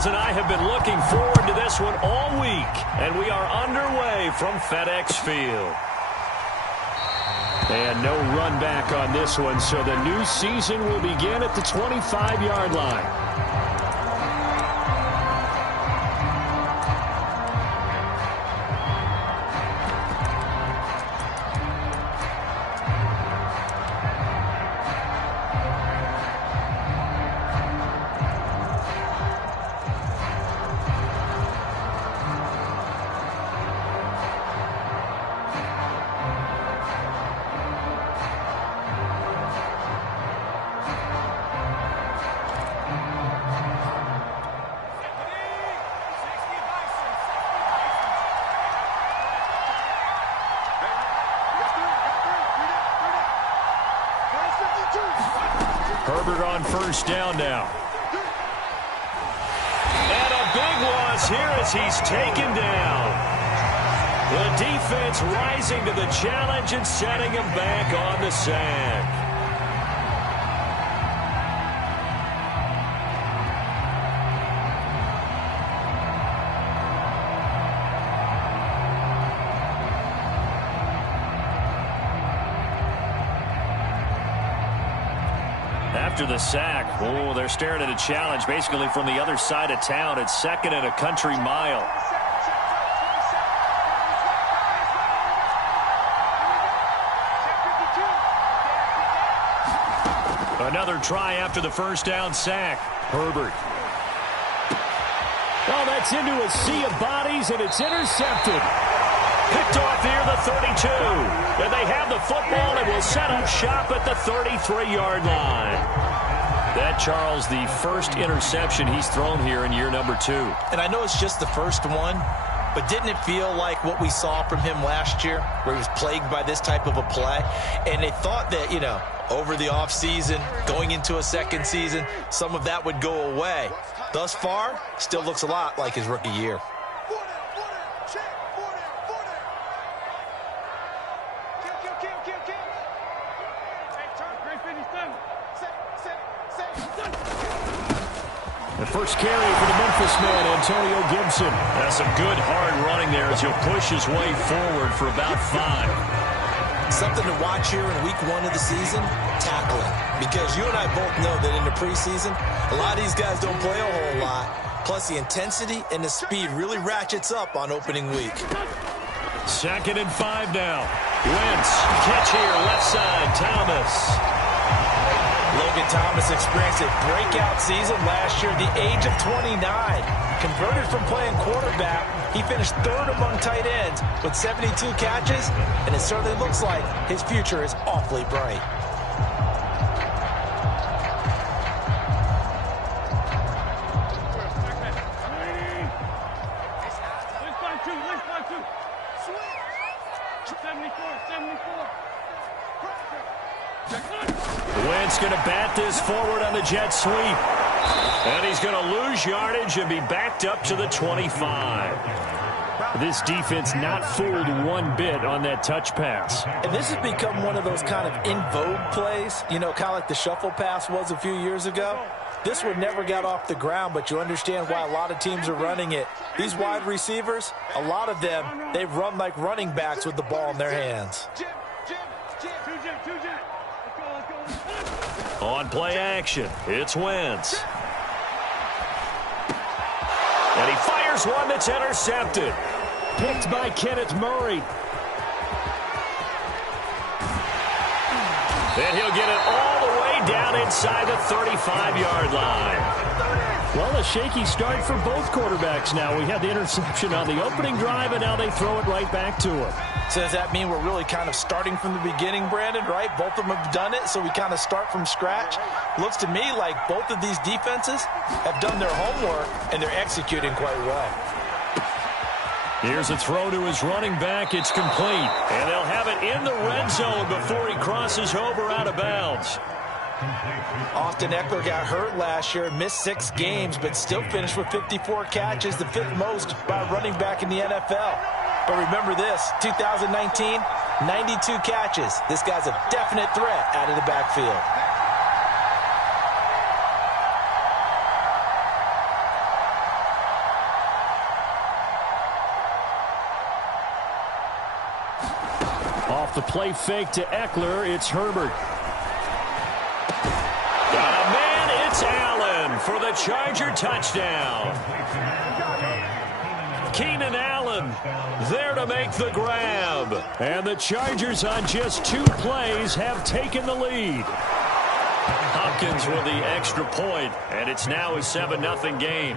Charles and I have been looking forward to this one all week, and we are underway from FedEx Field. And no run back on this one, so the new season will begin at the 25-yard line. Herbert on first down now. And a big loss here as he's taken down. The defense rising to the challenge and setting him back on the sack. After the sack, they're staring at a challenge basically from the other side of town. It's 2nd and a country mile. Another try after the first down sack. Herbert. Oh, that's into a sea of bodies, and it's intercepted. Picked off near the 32. And they have the football and will set up shop at the 33-yard line. That, Charles, the first interception he's thrown here in year number 2. And I know it's just the first one, but didn't it feel like what we saw from him last year, where he was plagued by this type of a play? And they thought that, over the offseason, going into a second season, some of that would go away. Thus far, still looks a lot like his rookie year. The first carry for the Memphis man, Antonio Gibson. That's some good hard running there as he'll push his way forward for about 5. Something to watch here in week 1 of the season, tackling. Because you and I both know that in the preseason, a lot of these guys don't play a whole lot. Plus the intensity and the speed really ratchets up on opening week. 2nd and 5 now. Wentz, catch here, left side, Thomas. Logan Thomas experienced a breakout season last year at the age of 29. Converted from playing quarterback, he finished 3rd among tight ends with 72 catches, and it certainly looks like his future is awfully bright. Wentz going to bat this forward on the jet sweep. And he's going to lose yardage and be backed up to the 25. This defense not fooled one bit on that touch pass. And this has become one of those kind of in vogue plays, kind of like the shuffle pass was a few years ago. This one never got off the ground, but you understand why a lot of teams are running it. These wide receivers, a lot of them, they run like running backs with the ball in their hands. On play action, it's Wentz. And he fires one that's intercepted. Picked by Kenneth Murray. And he'll get it all the way down inside the 35-yard line. Well, a shaky start for both quarterbacks now. We had the interception on the opening drive, and now they throw it right back to him. So does that mean we're really kind of starting from the beginning, Brandon, right? Both of them have done it, so we kind of start from scratch. Looks to me like both of these defenses have done their homework, and they're executing quite well. Here's a throw to his running back. It's complete. And they'll have it in the red zone before he crosses over out of bounds. Austin Eckler got hurt last year, missed 6 games, but still finished with 54 catches, the 5th most by a running back in the NFL. But remember this, 2019, 92 catches. This guy's a definite threat out of the backfield. Off the play fake to Eckler, it's Herbert. Got a man, it's Allen for the Charger touchdown. Keenan Allen there to make the grab. And the Chargers on just 2 plays have taken the lead. Hopkins with the extra point, and it's now a 7-0 game.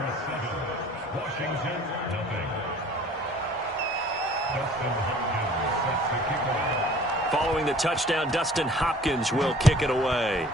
Following the touchdown, Dustin Hopkins will kick it away.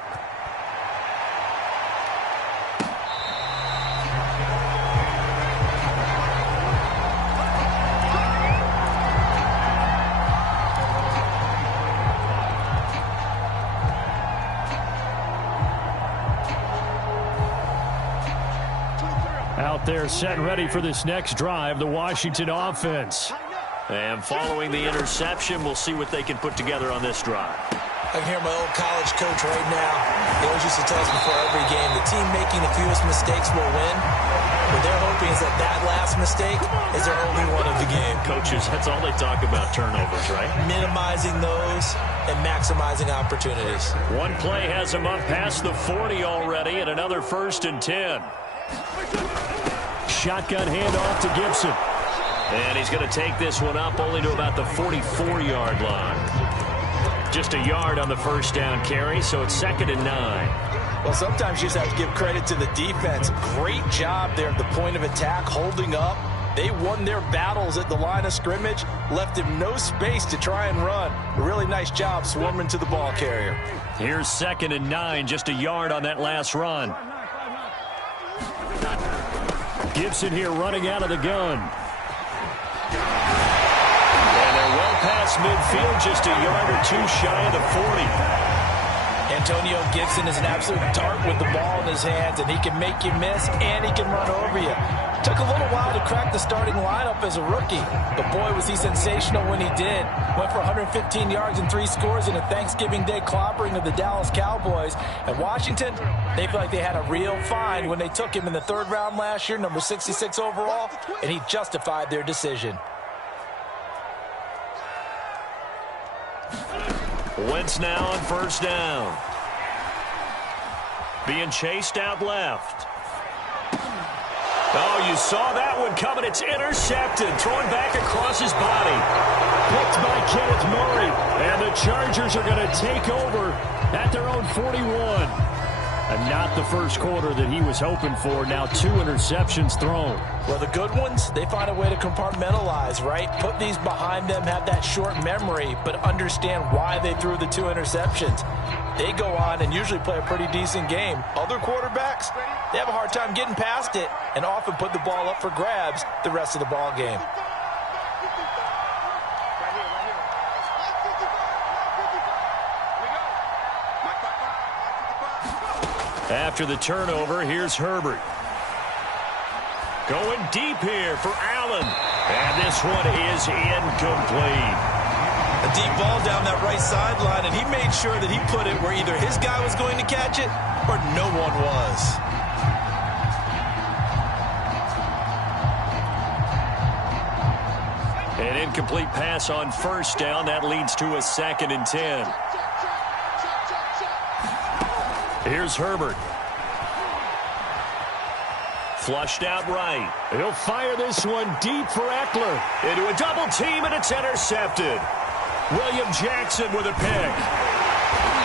Out there set and ready for this next drive, the Washington offense. And following the interception, we'll see what they can put together on this drive. I can hear my old college coach right now. He always used to tell us before every game, the team making the fewest mistakes will win. What they're hoping is that that last mistake is their only one of the game. Coaches, that's all they talk about, turnovers, right? Minimizing those and maximizing opportunities. One play has them up past the 40 already, and another 1st and 10. Shotgun handoff to Gibson. And he's going to take this one up only to about the 44-yard line. Just a yard on the first down carry, so it's 2nd and 9. Well, sometimes you just have to give credit to the defense. Great job there at the point of attack, holding up. They won their battles at the line of scrimmage, left him no space to try and run. A really nice job swarming to the ball carrier. Here's 2nd and 9, just a yard on that last run. Gibson here running out of the gun. And they're well past midfield, just a yard or 2 shy of the 40. Antonio Gibson is an absolute dart with the ball in his hands, and he can make you miss, and he can run over you. Took a little while to crack the starting lineup as a rookie, but boy, was he sensational when he did. Went for 115 yards and 3 scores in a Thanksgiving Day clobbering of the Dallas Cowboys. And Washington, they feel like they had a real find when they took him in the 3rd round last year, number 66 overall, and he justified their decision. Wentz now on 1st down. Being chased out left. Oh, you saw that one coming. It's intercepted. Thrown back across his body. Picked by Kenneth Murray. And the Chargers are going to take over at their own 41. And not the first quarter that he was hoping for. Now 2 interceptions thrown. Well, the good ones, they find a way to compartmentalize, right? Put these behind them, have that short memory, but understand why they threw the 2 interceptions. They go on and usually play a pretty decent game. Other quarterbacks, they have a hard time getting past it and often put the ball up for grabs the rest of the ball game. After the turnover, here's Herbert. Going deep here for Allen. And this one is incomplete. A deep ball down that right sideline, and he made sure that he put it where either his guy was going to catch it or no one was. An incomplete pass on 1st down. That leads to a 2nd and 10. Here's Herbert. Flushed out right. He'll fire this one deep for Eckler. Into a double team, and it's intercepted. William Jackson with a pick.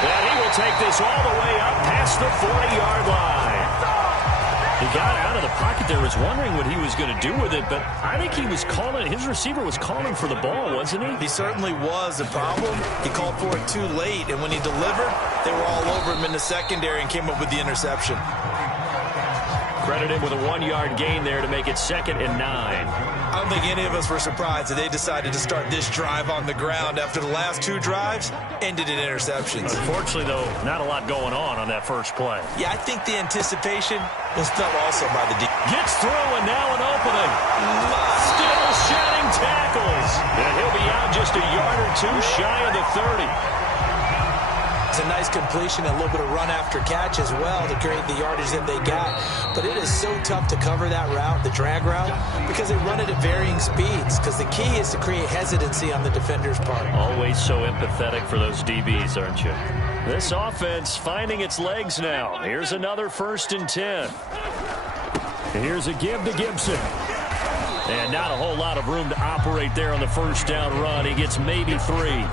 And he will take this all the way up past the 40-yard line. He got out of the pocket there, was wondering what he was going to do with it, but I think he was calling, his receiver was calling for the ball, wasn't he? He certainly was. The problem, he called for it too late, and when he delivered, they were all over him in the secondary and came up with the interception. Credit him with a 1-yard gain there to make it 2nd and 9. I don't think any of us were surprised that they decided to start this drive on the ground after the last 2 drives ended in interceptions. Unfortunately, though, not a lot going on that first play. Yeah, I think the anticipation was felt also by the defense. Gets through, and now an opening. Still shedding tackles. And he'll be out just a yard or 2 shy of the 30. It's a nice completion and a little bit of run after catch as well to create the yardage that they got. But it is so tough to cover that route, the drag route, because they run it at varying speeds. Because the key is to create hesitancy on the defender's part. Always so empathetic for those DBs, aren't you? This offense finding its legs now. Here's another 1st and 10. Here's a give to Gibson. And not a whole lot of room to operate there on the 1st down run. He gets maybe 3.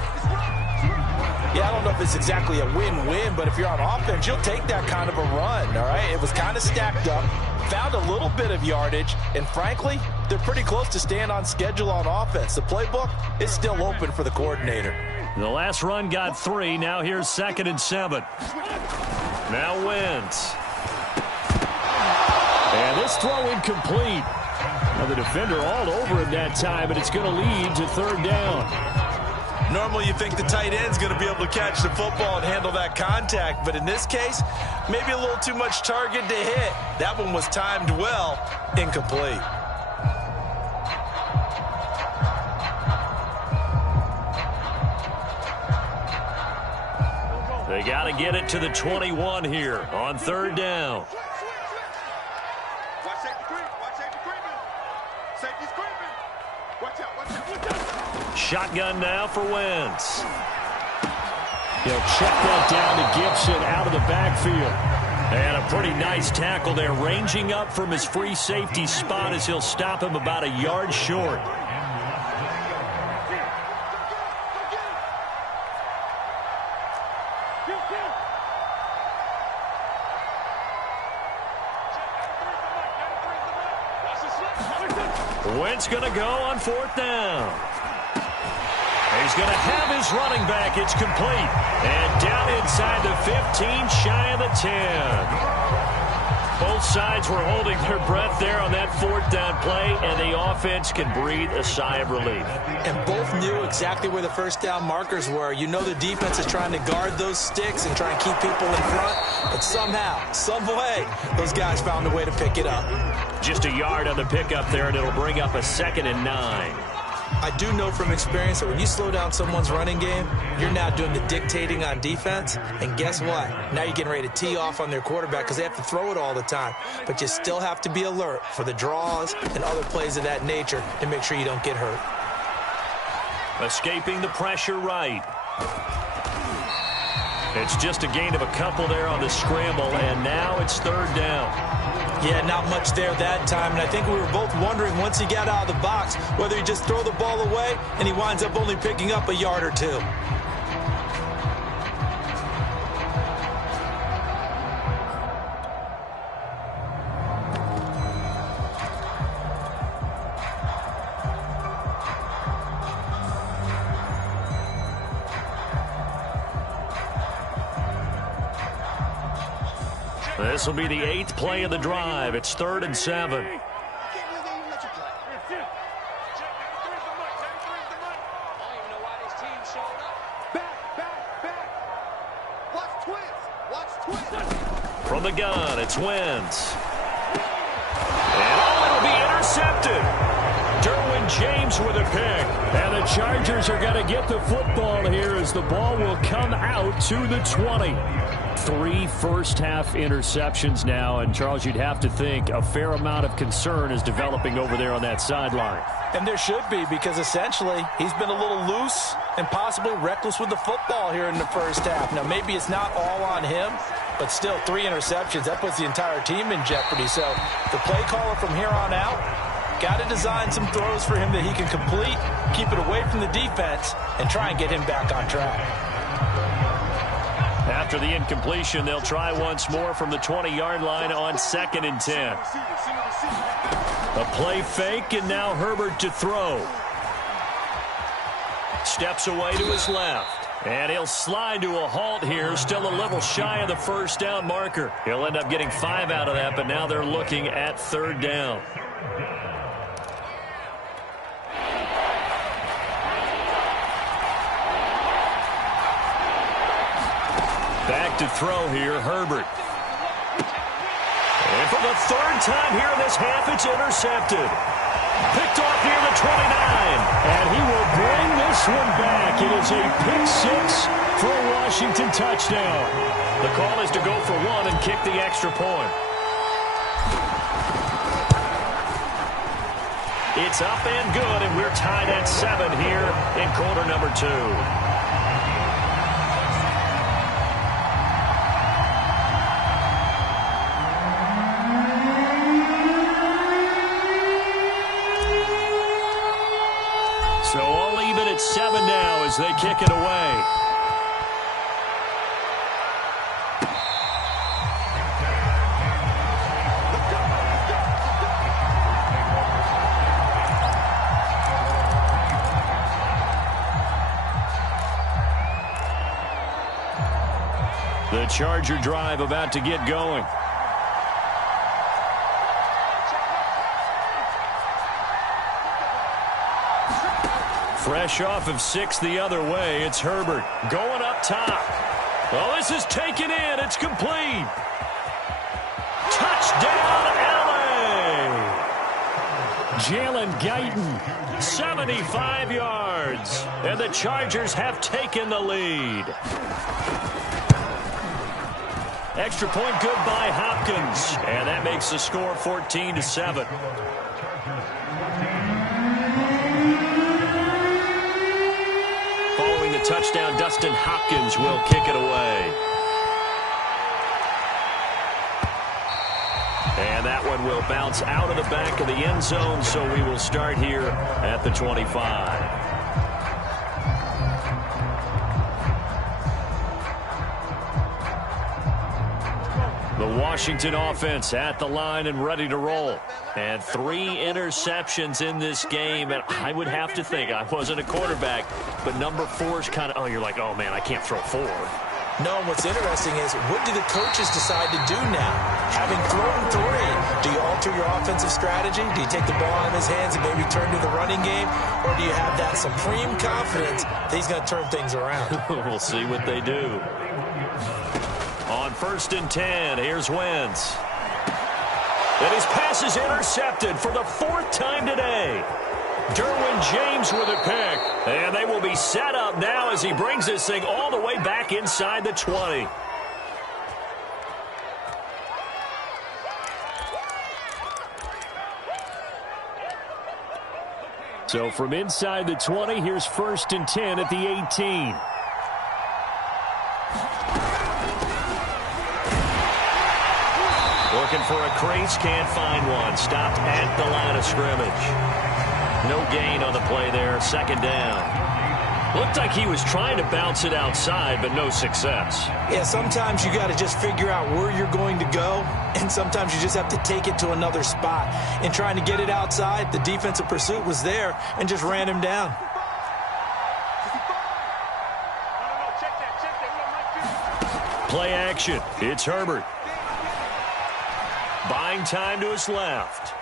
Yeah, I don't know if it's exactly a win-win, but if you're on offense, you'll take that kind of a run, all right? It was kind of stacked up, found a little bit of yardage, and frankly, they're pretty close to staying on schedule on offense. The playbook is still open for the coordinator. The last run got 3. Now here's 2nd and 7. Now Wentz. And this throw incomplete. Now the defender all over him that time, and it's going to lead to 3rd down. Normally you think the tight end's going to be able to catch the football and handle that contact, but in this case, maybe a little too much target to hit. That one was timed well, incomplete. They got to get it to the 21 here on 3rd down. Shotgun now for Wentz. He'll check that down to Gibson out of the backfield. And a pretty nice tackle there, ranging up from his free safety spot as he'll stop him about a yard short. Wentz going to go on 4th down. He's going to have his running back. It's complete. And down inside the 15, shy of the 10. Both sides were holding their breath there on that 4th down play, and the offense can breathe a sigh of relief. And both knew exactly where the 1st down markers were. You know the defense is trying to guard those sticks and try and keep people in front, but somehow, some way, those guys found a way to pick it up. Just a yard on the pickup there, and it'll bring up a 2nd and 9. I do know from experience that when you slow down someone's running game, you're now doing the dictating on defense. And guess what? Now you're getting ready to tee off on their quarterback because they have to throw it all the time. But you still have to be alert for the draws and other plays of that nature to make sure you don't get hurt. Escaping the pressure right. It's just a gain of a couple there on the scramble, and now it's 3rd down. Yeah, not much there that time, and I think we were both wondering once he got out of the box whether he just throw the ball away and he winds up only picking up a yard or 2. This will be the 8th play of the drive. It's 3rd and 7. From the gun, it's Wentz. And it'll be intercepted. Derwin James with a pick. And the Chargers are going to get the football here as the ball will come out to the 20. 3 first-half interceptions now, and Charles, you'd have to think a fair amount of concern is developing over there on that sideline. And there should be, because essentially he's been a little loose and possibly reckless with the football here in the 1st half. Now, maybe it's not all on him, but still 3 interceptions. That puts the entire team in jeopardy. So the play caller from here on out got to design some throws for him that he can complete, keep it away from the defense, and try and get him back on track. After the incompletion, they'll try once more from the 20-yard line on 2nd and 10. A play fake, and now Herbert to throw. Steps away to his left. And he'll slide to a halt here, still a little shy of the 1st down marker. He'll end up getting 5 out of that, but now they're looking at 3rd down. Back to throw here, Herbert. And for the 3rd time here in this half, it's intercepted. Picked off near the 29. And he will bring this one back. It is a pick six for a Washington touchdown. The call is to go for one and kick the extra point. It's up and good, and we're tied at 7 here in quarter number 2. So all even at 7 now as they kick it away. The Charger drive about to get going. Fresh off of 6 the other way, it's Herbert going up top. Oh, this is taken in. It's complete. Touchdown, LA! Jalen Guyton, 75 yards. And the Chargers have taken the lead. Extra point good by Hopkins. And that makes the score 14-7. Following the touchdown, Dustin Hopkins will kick it away. And that one will bounce out of the back of the end zone, so we will start here at the 25. The Washington offense at the line and ready to roll. And 3 interceptions in this game. And I would have to think, I wasn't a quarterback, but number 4 is kind of, oh, you're like, oh, man, I can't throw 4. No, and what's interesting is, what do the coaches decide to do now? Having thrown 3, do you alter your offensive strategy? Do you take the ball out of his hands and maybe turn to the running game? Or do you have that supreme confidence that he's going to turn things around? We'll see what they do. On 1st and 10, here's Wentz. And his pass is intercepted for the 4th time today. Derwin James with a pick. And they will be set up now as he brings this thing all the way back inside the 20. So from inside the 20, here's 1st and 10 at the 18. Looking for a crease, can't find one. Stopped at the line of scrimmage. No gain on the play there. 2nd down. Looked like he was trying to bounce it outside, but no success. Yeah, sometimes you got to just figure out where you're going to go, and sometimes you just have to take it to another spot. In trying to get it outside, the defensive pursuit was there and just ran him down. Play action. It's Herbert. Buying time to his left.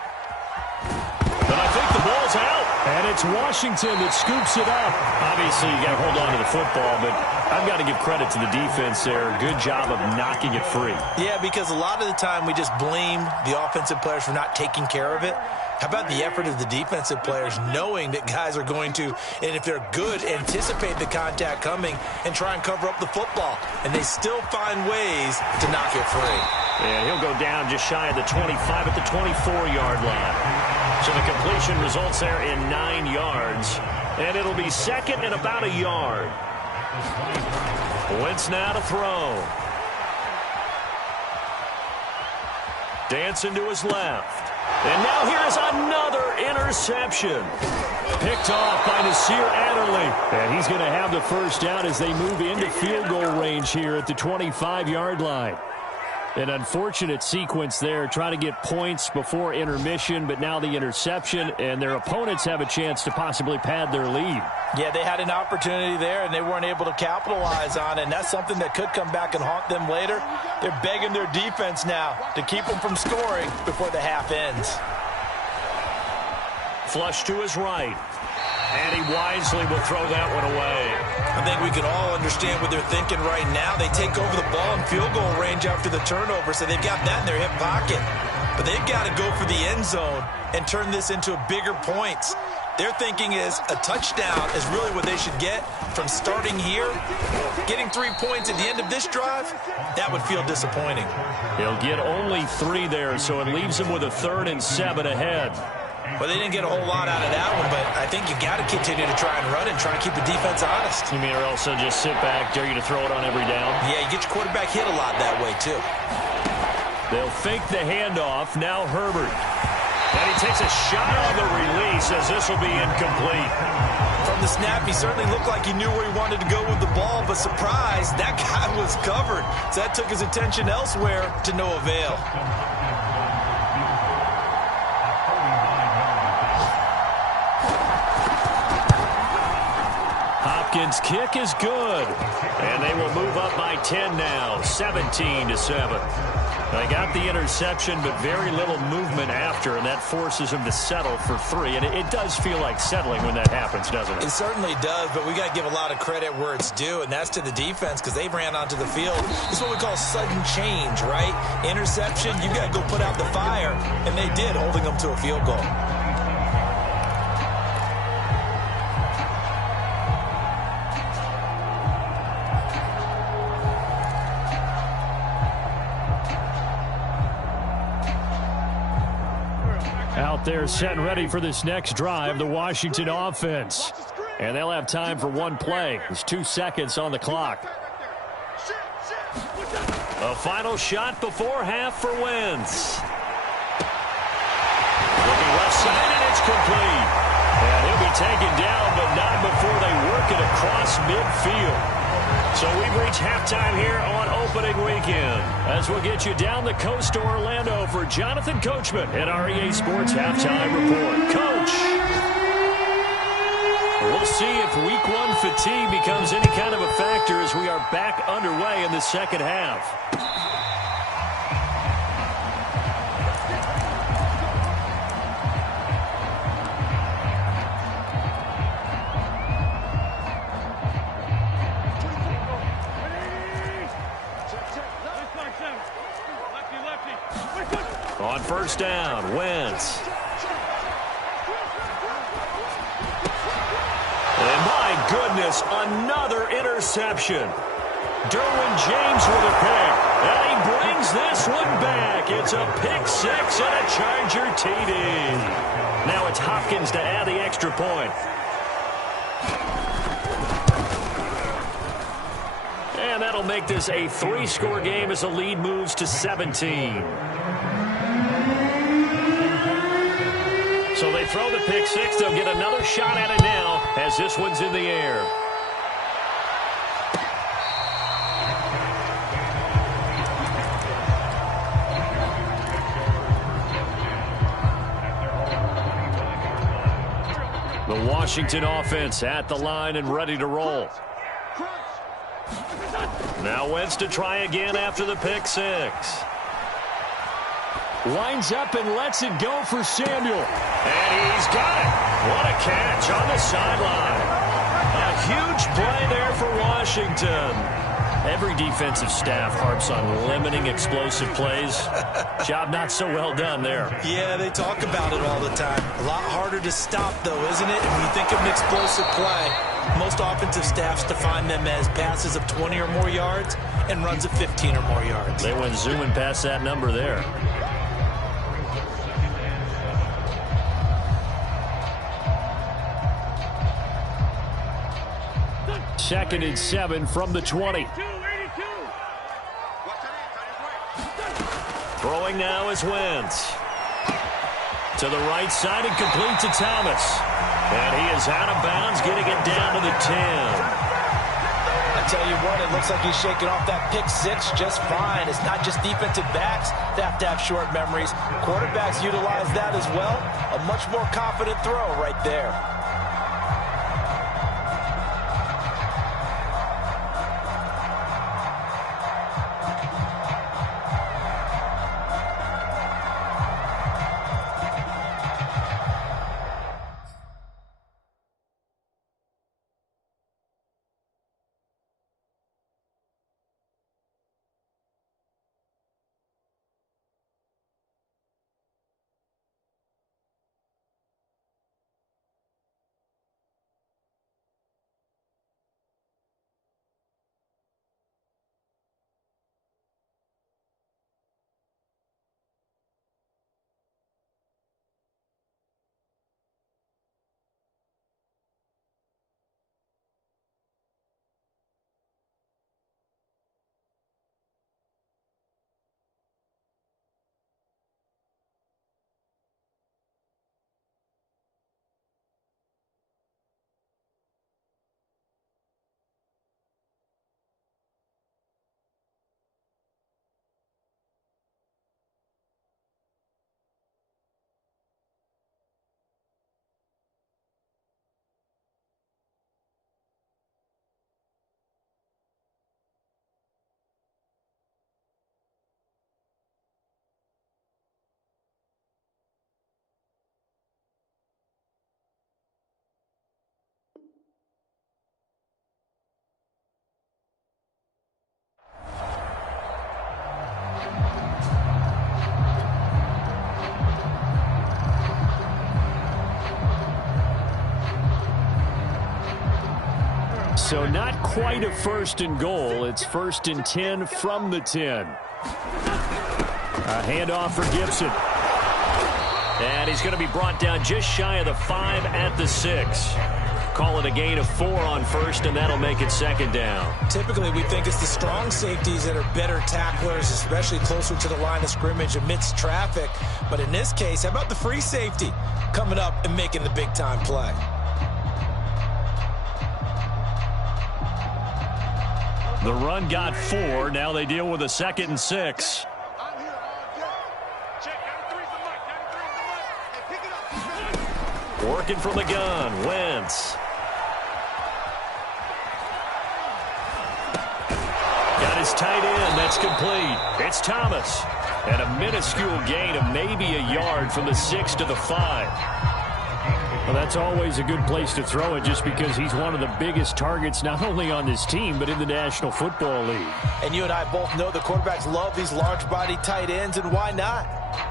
But I think the ball's out. And it's Washington that scoops it up. Obviously, you got to hold on to the football, but I've got to give credit to the defense there. Good job of knocking it free. Yeah, because a lot of the time we just blame the offensive players for not taking care of it. How about the effort of the defensive players knowing that guys are going to, and if they're good, anticipate the contact coming and try and cover up the football. And they still find ways to knock it free. And he'll go down just shy of the 25 at the 24-yard line. So the completion results there in 9 yards. And it'll be 2nd and about a yard. Wentz now to throw. Dancing to his left. And now here is another interception. Picked off by Nasir Adderley. And he's going to have the first down as they move into field goal range here at the 25-yard line. An unfortunate sequence there, trying to get points before intermission, but now the interception, and their opponents have a chance to possibly pad their lead. Yeah, they had an opportunity there, and they weren't able to capitalize on it, and that's something that could come back and haunt them later. They're begging their defense now to keep them from scoring before the half ends. Flush to his right. And he wisely will throw that one away. I think we can all understand what they're thinking right now. They take over the ball in field goal range after the turnover, so they've got that in their hip pocket. But they've got to go for the end zone and turn this into bigger points. Their thinking is a touchdown is really what they should get from starting here. Getting 3 points at the end of this drive, that would feel disappointing. He'll get only 3 there, so it leaves him with a 3rd and 7 ahead. Well, they didn't get a whole lot out of that one, but I think you got to continue to try and run and try to keep the defense honest. You mean or else they'll just sit back, dare you to throw it on every down? Yeah, you get your quarterback hit a lot that way, too. They'll fake the handoff. Now Herbert. And he takes a shot on the release as this will be incomplete. From the snap, he certainly looked like he knew where he wanted to go with the ball, but surprise, that guy was covered. So that took his attention elsewhere to no avail. Hopkins' kick is good. And they will move up by 10 now, 17-7. They got the interception, but very little movement after, and that forces him to settle for 3. And it does feel like settling when that happens, doesn't it? It certainly does, but we got to give a lot of credit where it's due, and that's to the defense because they ran onto the field. This is what we call sudden change, right? Interception, you got to go put out the fire, and they did, holding them to a field goal. Out there set and ready for this next drive, the Washington offense. And they'll have time for one play. There's 2 seconds on the clock. A final shot before half for Wentz. Looking left side, and it's complete. And he'll be taken down, but not before they work it across midfield. So we've reached halftime here on opening weekend, as we'll get you down the coast to Orlando for Jonathan Coachman at our EA Sports Halftime Report. Coach, we'll see if Week 1 fatigue becomes any kind of a factor as we are back underway in the second half. On first down, Wentz. And my goodness, another interception. Derwin James with a pick. And he brings this one back. It's a pick 6 and a Charger TD. Now it's Hopkins to add the extra point. And that'll make this a 3-score game as the lead moves to 17. So they throw the pick 6. They'll get another shot at it now as this one's in the air. The Washington offense at the line and ready to roll. Now Wentz to try again after the pick 6. Lines up and lets it go for Samuel. And he's got it. What a catch on the sideline. A huge play there for Washington. Every defensive staff harps on limiting explosive plays. Job not so well done there. Yeah, they talk about it all the time. A lot harder to stop, though, isn't it? And when you think of an explosive play, most offensive staffs define them as passes of 20 or more yards and runs of 15 or more yards. They went zooming past that number there. Second and 7 from the 20. Throwing now is Wentz. To the right side and complete to Thomas. And he is out of bounds, getting it down to the 10. I tell you what, it looks like he's shaking off that pick 6 just fine. It's not just defensive backs that have to have short memories. Quarterbacks utilize that as well. A much more confident throw right there. So not quite a 1st and goal. It's 1st and 10 from the 10. A handoff for Gibson. And he's going to be brought down just shy of the 5 at the 6. Call it a gain of 4 on 1st, and that'll make it 2nd down. Typically, we think it's the strong safeties that are better tacklers, especially closer to the line of scrimmage amidst traffic. But in this case, how about the free safety coming up and making the big-time play? The run got 4. Now they deal with a 2nd and 6. Working from the gun, Wentz. Got his tight end, that's complete. It's Thomas. And a minuscule gain of maybe a yard from the 6 to the 5. Well, that's always a good place to throw it just because he's one of the biggest targets not only on this team but in the National Football League. And you and I both know the quarterbacks love these large-body tight ends, and why not?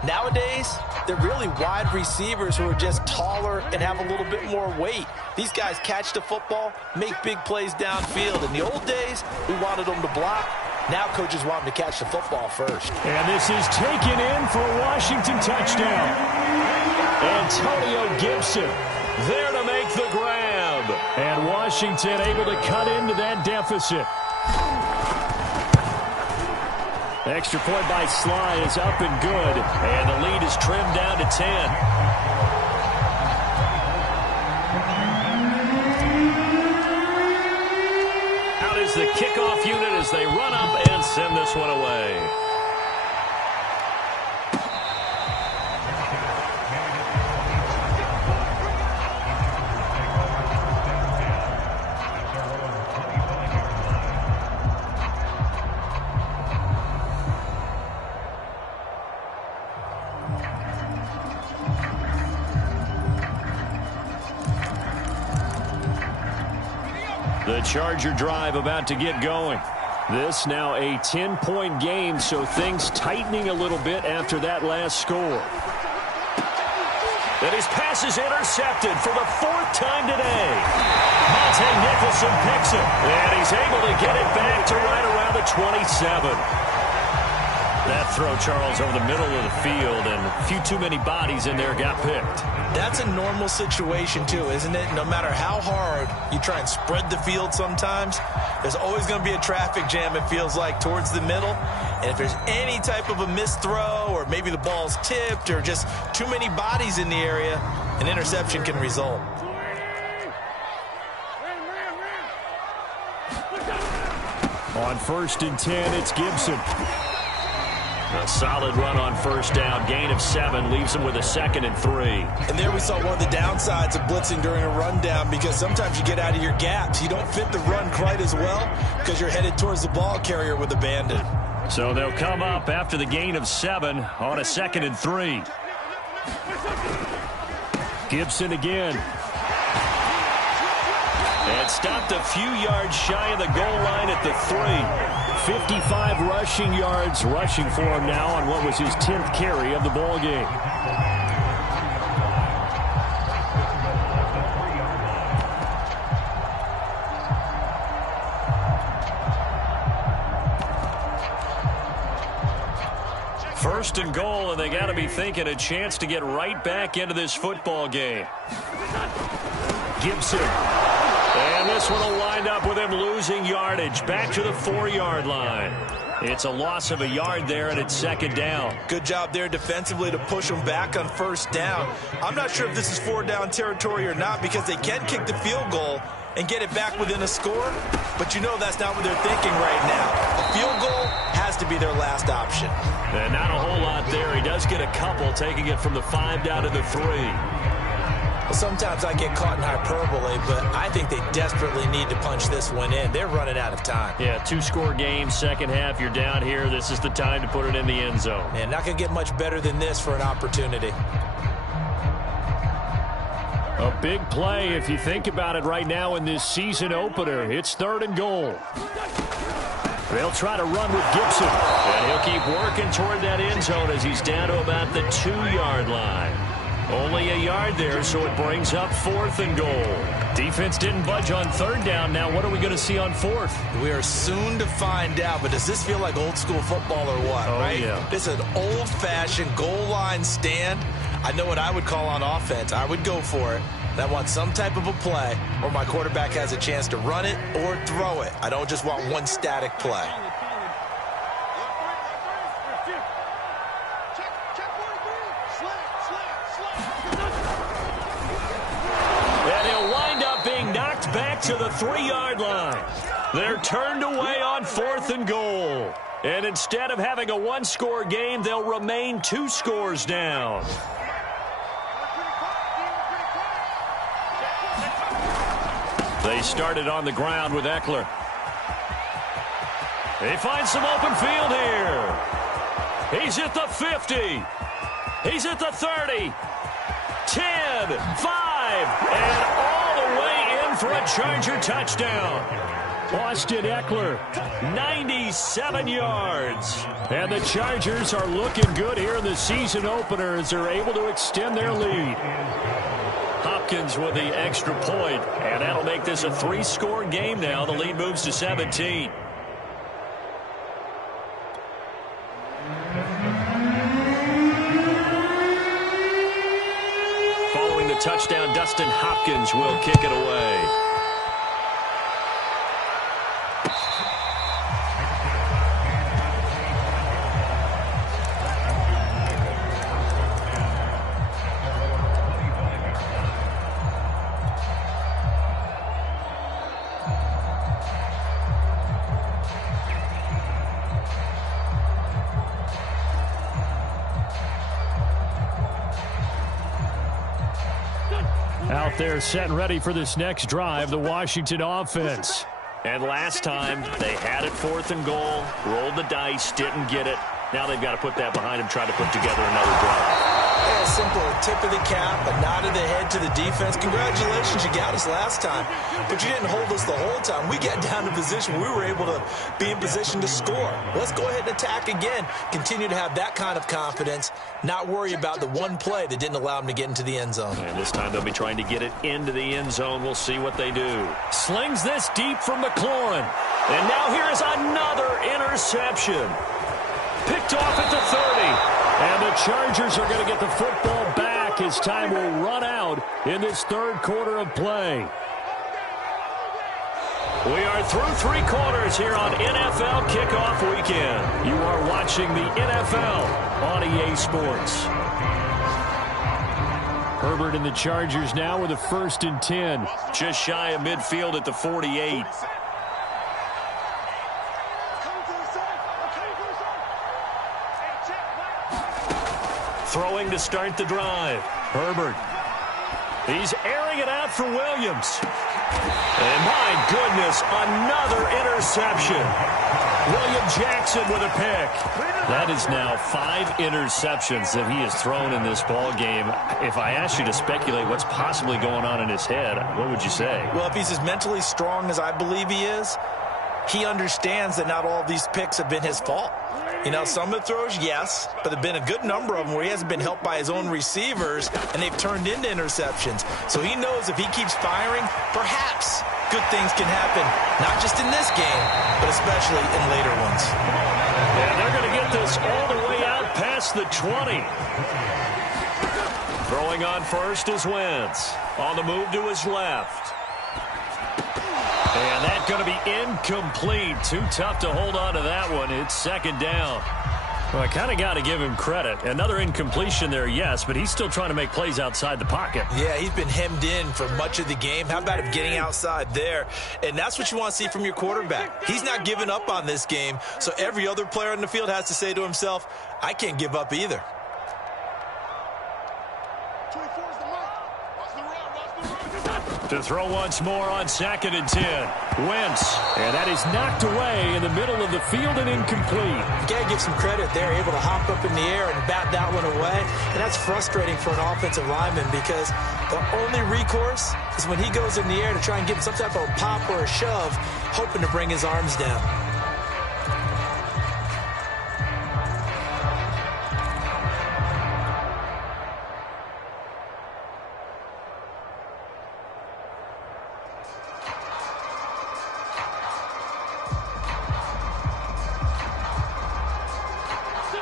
Nowadays, they're really wide receivers who are just taller and have a little bit more weight. These guys catch the football, make big plays downfield. In the old days, we wanted them to block. Now coaches want them to catch the football first. And this is taken in for a Washington touchdown. Antonio Gibson there to make the grab. And Washington able to cut into that deficit. The extra point by Sly is up and good. And the lead is trimmed down to 10. Out is the kickoff unit as they run up and send this one away. The Charger drive about to get going. This now a 10-point game, so things tightening a little bit after that last score. And his pass is intercepted for the 4th time today. Monte Nicholson picks it, and he's able to get it back to right around the 27. That throw, Charles, over the middle of the field, and a few too many bodies in there got picked. That's a normal situation, too, isn't it? No matter how hard you try and spread the field sometimes, there's always going to be a traffic jam, it feels like, towards the middle. And if there's any type of a missed throw, or maybe the ball's tipped, or just too many bodies in the area, an interception can result. On 1st and 10, it's Gibson. A solid run on 1st down. Gain of 7 leaves him with a 2nd and 3. And there we saw one of the downsides of blitzing during a rundown, because sometimes you get out of your gaps. You don't fit the run quite as well because you're headed towards the ball carrier with abandon. So they'll come up after the gain of 7 on a 2nd and 3. Gibson again. And stopped a few yards shy of the goal line at the 3. 55 rushing yards rushing for him now on what was his 10th carry of the ball game. First and goal, and they got to be thinking a chance to get right back into this football game. Gibson. And this one will wind up with him losing yardage back to the 4-yard line. It's a loss of a yard there, and it's 2nd down. Good job there defensively to push them back on 1st down. I'm not sure if this is 4-down territory or not, because they can kick the field goal and get it back within a score, but you know that's not what they're thinking right now. A field goal has to be their last option. And not a whole lot there. He does get a couple, taking it from the 5 down to the 3. Well, sometimes I get caught in hyperbole, but I think they desperately need to punch this one in. They're running out of time. Yeah, 2-score game, second half, you're down here. This is the time to put it in the end zone. And not going to get much better than this for an opportunity. A big play if you think about it right now in this season opener. It's 3rd and goal. They'll try to run with Gibson. And he'll keep working toward that end zone as he's down to about the 2-yard line. Only a yard there, so it brings up 4th and goal. Defense didn't budge on third down. Now what are we going to see on fourth? We are soon to find out, but does this feel like old school football or what, right? Yeah. This is an old-fashioned goal line stand. I know what I would call on offense. I would go for it. And I want some type of a play where my quarterback has a chance to run it or throw it. I don't just want one static play. Back to the 3-yard line. They're turned away on 4th and goal. And instead of having a one-score game, they'll remain 2 scores down. They started on the ground with Eckler. They find some open field here. He's at the 50. He's at the 30. 10, 5, and all the way in for a Charger touchdown. Austin Eckler, 97 yards. And the Chargers are looking good here in the season opener as they're able to extend their lead. Hopkins with the extra point, and that'll make this a 3-score game now. The lead moves to 17. Following the touchdown, Dustin Hopkins will kick it away. Out there set and ready for this next drive, the Washington offense. And last time, they had it 4th and goal, rolled the dice, didn't get it. Now they've got to put that behind them, try to put together another drive. Yeah, simple tip of the cap, a nod of the head to the defense. Congratulations, you got us last time, but you didn't hold us the whole time. We got down to position. We were able to be in position to score. Let's go ahead and attack again. Continue to have that kind of confidence, not worry about the one play that didn't allow them to get into the end zone. And this time they'll be trying to get it into the end zone. We'll see what they do. Slings this deep from McLaurin. And now here is another interception. Picked off at the 30. And the Chargers are going to get the football back as time will run out in this third quarter of play. We are through 3 quarters here on NFL Kickoff Weekend. You are watching the NFL on EA Sports. Herbert and the Chargers now with a 1st and 10. Just shy of midfield at the 48. Throwing to start the drive. Herbert. He's airing it out for Williams. And my goodness, another interception. William Jackson with a pick. That is now 5 interceptions that he has thrown in this ball game. If I asked you to speculate what's possibly going on in his head, what would you say? Well, if he's as mentally strong as I believe he is, he understands that not all of these picks have been his fault. You know, some of the throws, yes, but there have been a good number of them where he hasn't been helped by his own receivers, and they've turned into interceptions. So he knows if he keeps firing, perhaps good things can happen, not just in this game, but especially in later ones. And they're going to get this all the way out past the 20. Throwing on first is Wentz. On the move to his left. And that's going to be incomplete. Too tough to hold on to that one. It's 2nd down. Well, I kind of got to give him credit. Another incompletion there, yes, but he's still trying to make plays outside the pocket. Yeah, he's been hemmed in for much of the game. How about him getting outside there? And that's what you want to see from your quarterback. He's not giving up on this game, so every other player on the field has to say to himself, I can't give up either. To throw once more on 2nd and 10. Wentz. And that is knocked away in the middle of the field and incomplete. You got to give some credit there, able to hop up in the air and bat that one away. And that's frustrating for an offensive lineman because the only recourse is when he goes in the air to try and give him some type of a pop or a shove, hoping to bring his arms down.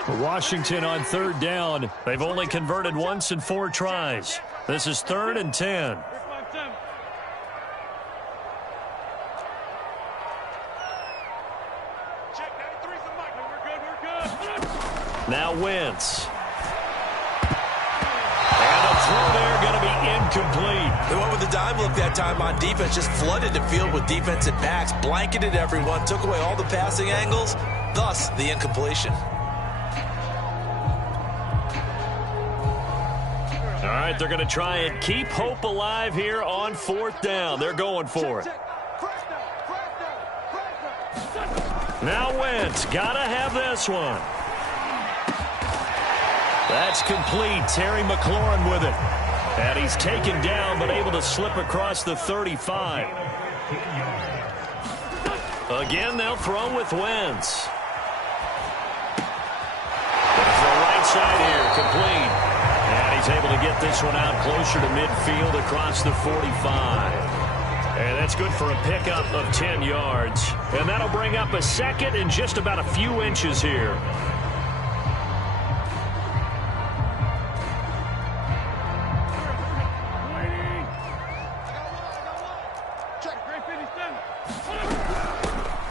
Washington on third down. They've only converted once in 4 tries. This is 3rd and 10. Now Wentz. And a throw there going to be incomplete. They went with the dime look that time on defense. Just flooded the field with defensive backs. Blanketed everyone. Took away all the passing angles. Thus, the incompletion. All right, they're going to try and keep hope alive here on 4th down. They're going for it. Now Wentz. Got to have this one. That's complete. Terry McLaurin with it. And he's taken down, but able to slip across the 35. Again, they'll throw with Wentz. There's the right side here, complete. And he's able to get this one out closer to midfield across the 45. And that's good for a pickup of 10 yards. And that'll bring up a 2nd and just about a few inches here.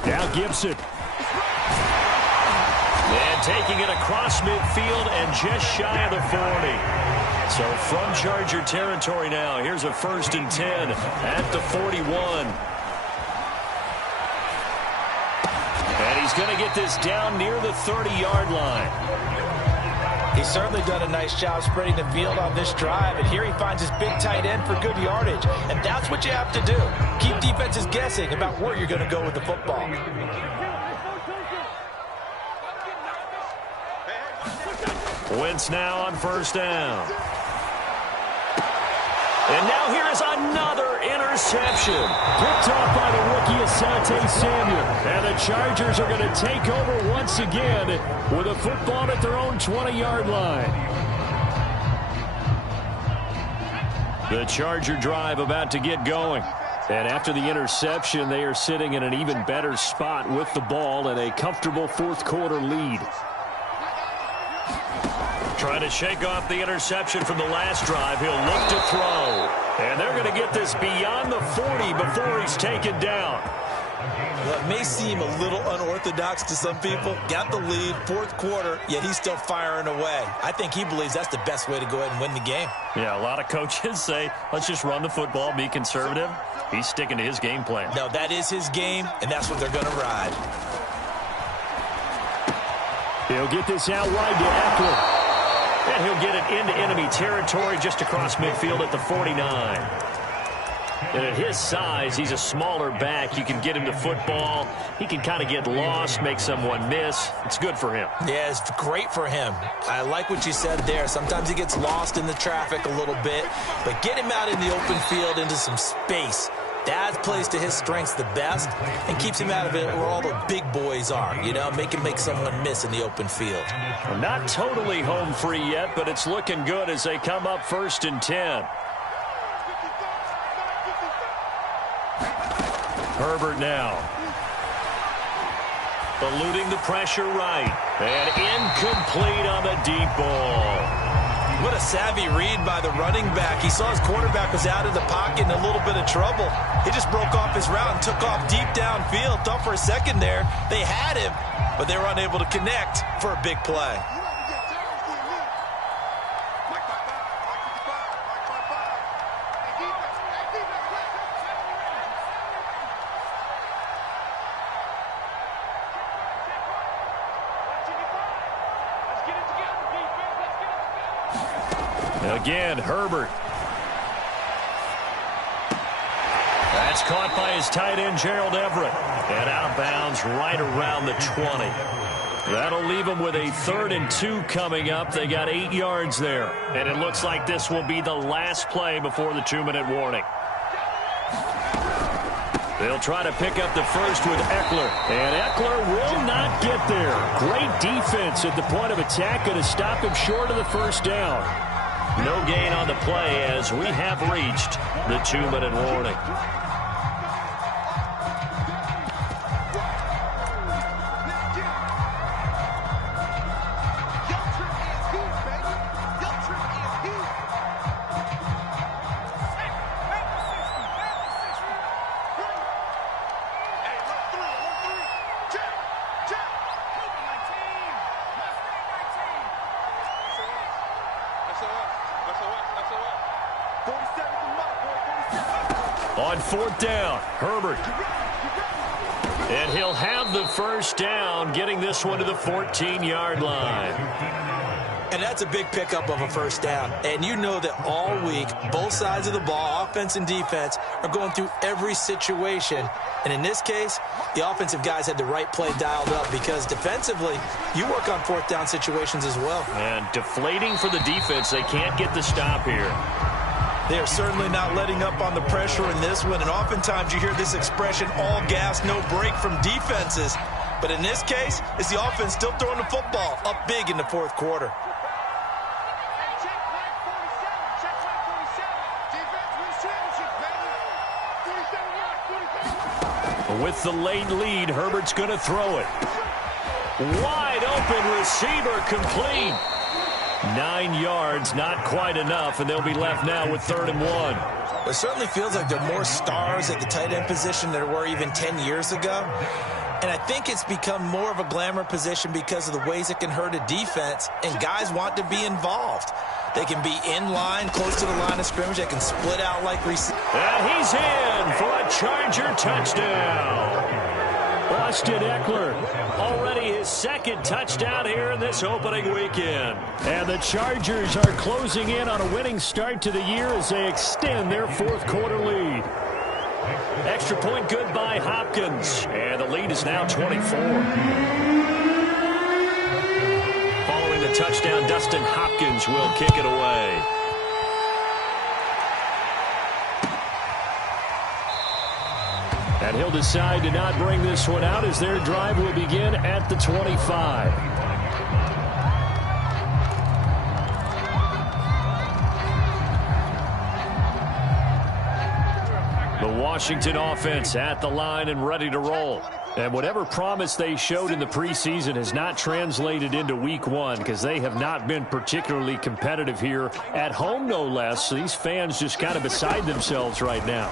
Now Gibson. And taking it across midfield and just shy of the 40. So from Charger territory now, here's a 1st and 10 at the 41. And he's going to get this down near the 30-yard line. He's certainly done a nice job spreading the field on this drive, and here he finds his big tight end for good yardage. And that's what you have to do. Keep defenses guessing about where you're going to go with the football. Wentz now on 1st down. And now here is another interception. Picked off by the rookie Asante Samuel. And the Chargers are going to take over once again with a football at their own 20-yard line. The Charger drive about to get going. And after the interception, they are sitting in an even better spot with the ball and a comfortable 4th quarter lead. Trying to shake off the interception from the last drive. He'll look to throw. And they're going to get this beyond the 40 before he's taken down. Well, it may seem a little unorthodox to some people. Got the lead, 4th quarter, yet he's still firing away. I think he believes that's the best way to go ahead and win the game. Yeah, a lot of coaches say, let's just run the football, be conservative. He's sticking to his game plan. No, that is his game, and that's what they're going to ride. He'll get this out wide to Eckler. And he'll get it into enemy territory just across midfield at the 49. And at his size, he's a smaller back. You can get him to football. He can kind of get lost, make someone miss. It's good for him. Yeah, it's great for him. I like what you said there. Sometimes he gets lost in the traffic a little bit. But get him out in the open field into some space. That plays to his strengths the best and keeps him out of it where all the big boys are, you know, make someone miss in the open field. Not totally home free yet, but it's looking good as they come up 1st and 10. Herbert now. Eluding the pressure right. And incomplete on the deep ball. What a savvy read by the running back. He saw his quarterback was out of the pocket in a little bit of trouble. He just broke off his route and took off deep downfield. Thought for a second there they had him, but they were unable to connect for a big play. Again, Herbert. That's caught by his tight end, Gerald Everett. And out of bounds right around the 20. That'll leave them with a 3rd and 2 coming up. They got 8 yards there. And it looks like this will be the last play before the 2-minute warning. They'll try to pick up the first with Eckler. And Eckler will not get there. Great defense at the point of attack. Going to stop him short of the 1st down. No gain on the play as we have reached the 2-minute warning. On fourth down, Herbert. And he'll have the first down, getting this one to the 14-yard line. And that's a big pickup of a first down. And you know that all week, both sides of the ball, offense and defense, are going through every situation. And in this case, the offensive guys had the right play dialed up because defensively, you work on fourth down situations as well. And deflating for the defense. They can't get the stop here. They are certainly not letting up on the pressure in this one. And oftentimes you hear this expression, all gas, no break from defenses. But in this case, it's the offense still throwing the football up big in the fourth quarter. With the late lead, Herbert's going to throw it. Wide open receiver, complete. 9 yards, not quite enough, and they'll be left now with 3rd and 1. It certainly feels like there are more stars at the tight end position than there were even 10 years ago. And I think it's become more of a glamour position because of the ways it can hurt a defense, and guys want to be involved. They can be in line, close to the line of scrimmage. They can split out like receivers. And he's in for a Charger touchdown. Austin Eckler, already his 2nd touchdown here in this opening weekend. And the Chargers are closing in on a winning start to the year as they extend their 4th quarter lead. Extra point good by Hopkins, and the lead is now 24. Following the touchdown, Dustin Hopkins will kick it away. And he'll decide to not bring this one out as their drive will begin at the 25. The Washington offense at the line and ready to roll. And whatever promise they showed in the preseason has not translated into week 1 because they have not been particularly competitive here at home, no less. So these fans just kind of beside themselves right now.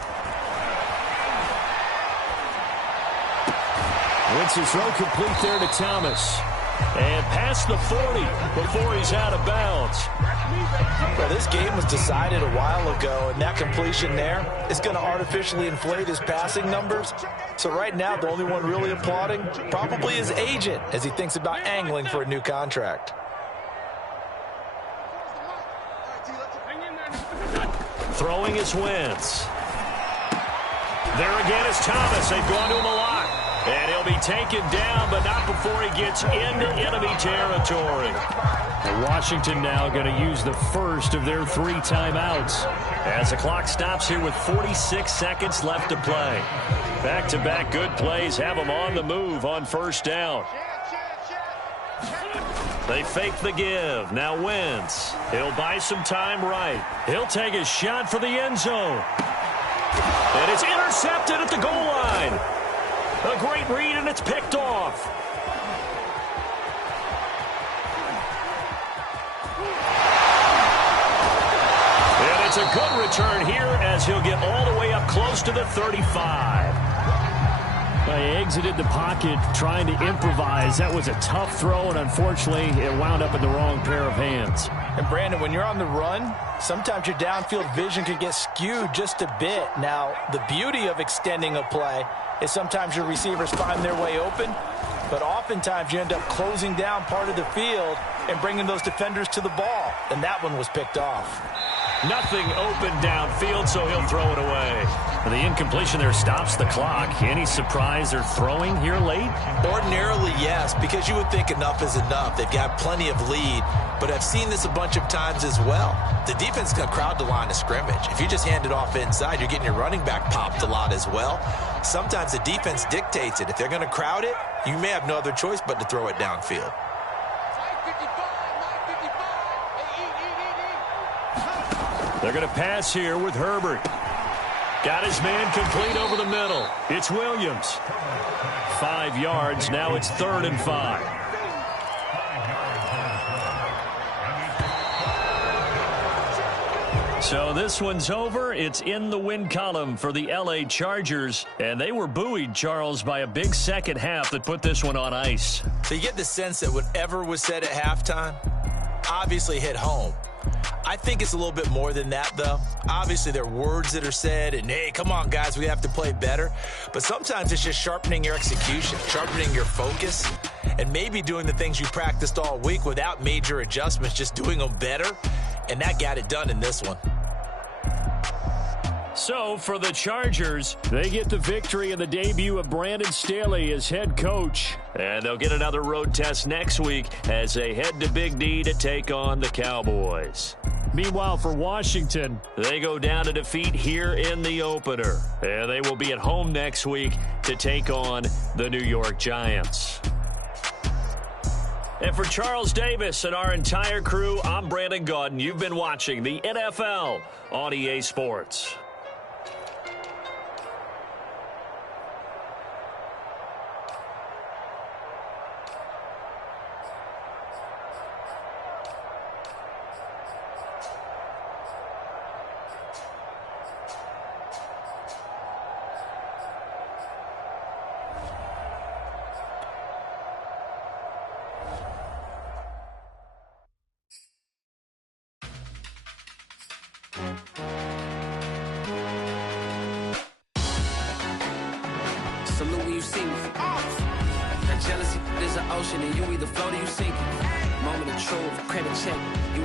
Wins his throw complete there to Thomas. And past the 40 before he's out of bounds. Well, this game was decided a while ago, and that completion there is going to artificially inflate his passing numbers. So right now, the only one really applauding probably his agent as he thinks about angling for a new contract. Throwing is Wentz. There again is Thomas. They've gone to him a lot. And he'll be taken down, but not before he gets into enemy territory. And Washington now going to use the first of their 3 timeouts as the clock stops here with 46 seconds left to play. Back-to-back good plays have them on the move on first down. They fake the give. Now Wentz. He'll buy some time right. He'll take a shot for the end zone. And it's intercepted at the goal line. A great read, and it's picked off. And it's a good return here as he'll get all the way up close to the 35. They exited the pocket trying to improvise. That was a tough throw, and unfortunately, it wound up in the wrong pair of hands. And Brandon, when you're on the run, sometimes your downfield vision can get skewed just a bit. Now, the beauty of extending a play is sometimes your receivers find their way open, but oftentimes you end up closing down part of the field and bringing those defenders to the ball, and that one was picked off. Nothing open downfield, so he'll throw it away. The incompletion there stops the clock. Any surprise they're throwing here late? Ordinarily, yes, because you would think enough is enough. They've got plenty of lead, but I've seen this a bunch of times as well. The defense is going to crowd the line of scrimmage. If you just hand it off inside, you're getting your running back popped a lot as well. Sometimes the defense dictates it. If they're going to crowd it, you may have no other choice but to throw it downfield. They're going to pass here with Herbert. Got his man complete over the middle. It's Williams. 5 yards. Now it's 3rd and 5. So this one's over. It's in the win column for the L.A. Chargers. And they were buoyed, Charles, by a big second half that put this one on ice. So you get the sense that whatever was said at halftime, obviously hit home. I think it's a little bit more than that, though. Obviously, there are words that are said, and, hey, come on, guys, we have to play better. But sometimes it's just sharpening your execution, sharpening your focus, and maybe doing the things you practiced all week without major adjustments, just doing them better. And that got it done in this one. So, for the Chargers, they get the victory in the debut of Brandon Staley as head coach. And they'll get another road test next week as they head to Big D to take on the Cowboys. Meanwhile, for Washington, they go down to defeat here in the opener. And they will be at home next week to take on the New York Giants. And for Charles Davis and our entire crew, I'm Brandon Gaudin. You've been watching the NFL on EA Sports. Salute when you see me. That jealousy is an ocean, and you either float or you sink it. Moment of truth, credit check. You